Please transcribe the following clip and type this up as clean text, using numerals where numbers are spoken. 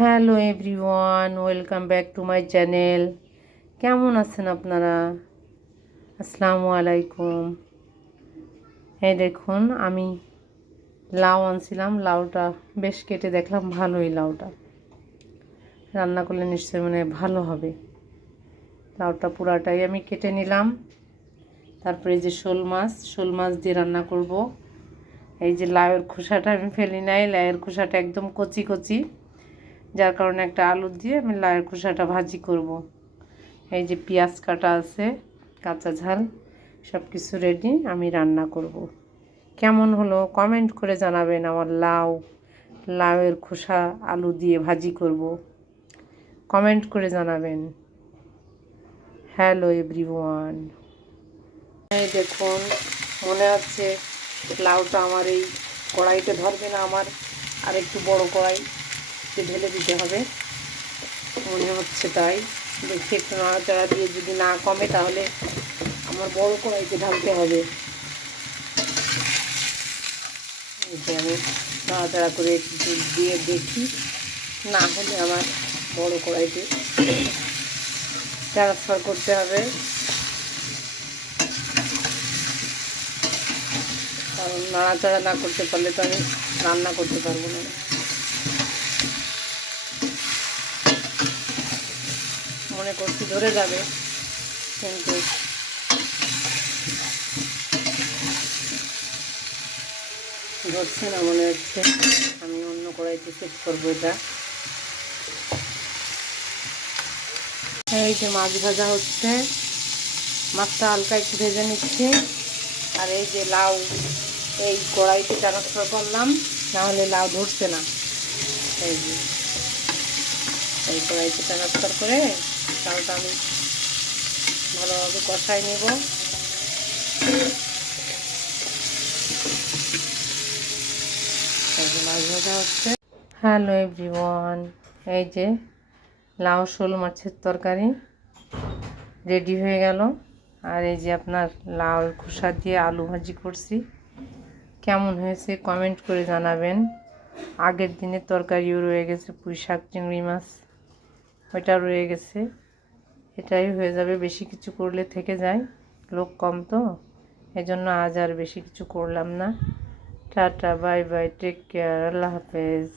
Hello everyone, welcome back to my channel. কেমন আছেন আপনারা? আসসালামু আলাইকুম। এই দেখুন, আমি লাউ আনছিলাম। লাউটা বেশ কেটে দেখলাম ভালোই, লাউটা রান্না করলে নিশ্চয়ই ভালো হবে। লাউটা পুরাটাই আমি কেটে নিলাম। তারপরে এই যে শোল মাছ দিয়ে রান্না করব। এই যে লাউয়ের খোসাটা আমি ফেলি নাই, লাউয়ের খোসাটা একদম কচি কচি, যার কারণে একটা আলু দিয়ে আমি লাউয়ের খোসাটা ভাজি করব। এই যে পেঁয়াজ কাটা আছে, কাঁচা ঝাল সব কিছু রেডি, আমি রান্না করব। কেমন হলো কমেন্ট করে জানাবেন। আমার লাউয়ের খোসা আলু দিয়ে ভাজি করব, কমেন্ট করে জানাবেন। Hello everyone. এই দেখুন, মনে হচ্ছে লাউটা আমার এই কড়াইতে ধরবে না, আমার আর একটু বড় কড়াইতে ঢেলে দিতে হবে মনে হচ্ছে। তাই দেখি একটু নাড়াচাড়া দিয়ে যদি না কমে তাহলে আমার বড় কড়াইতে ঢালতে হবে। এই যে আমি নাড়াচাড়া করে একটু দিয়ে দেখি, না হলে আমার বড় কড়াইতে ট্রান্সফার করতে হবে, কারণ নাড়াচাড়া না করতে পারলে তো আমি রান্না করতে পারবো না। মনে করছি ধরে যাবে, কিন্তু ধরছে না মনে হচ্ছে। আমি অন্য কড়াইতে সেট করবো এটা। এই যে মাছ ভাজা হচ্ছে, মাছটা হালকা একটু ভেজে নিচ্ছি। আর এই যে লাউ এই কড়াইতে ট্রান্সফার করলাম, না হলে লাউ ধরছে না। এই যে এই কড়াইতে ট্রান্সফার করে লাউটা আমি ভালোভাবে কষাই নেব। এই যে মাছ ভাজা হচ্ছে। হ্যালো এভরিওয়ান, এই যে লাউ শোল মাছের তরকারি রেডি হয়ে গেল। আর এই যে আপনার লাউর খোসা দিয়ে আলু ভাজি করছি। কেমন হয়েছে কমেন্ট করে জানাবেন। আগের দিনের তরকারিও রয়ে গেছে, পুঁই শাক চিংড়ি মাছ, ওইটা রয়ে গেছে। এটাই হয়ে যাবে, বেশি কিছু করলে থেকে যায়, লোক কম তো, এজন্য আজ আর বেশি কিছু করলাম না। Tata, bye bye, take care, আল্লাহ হাফেজ।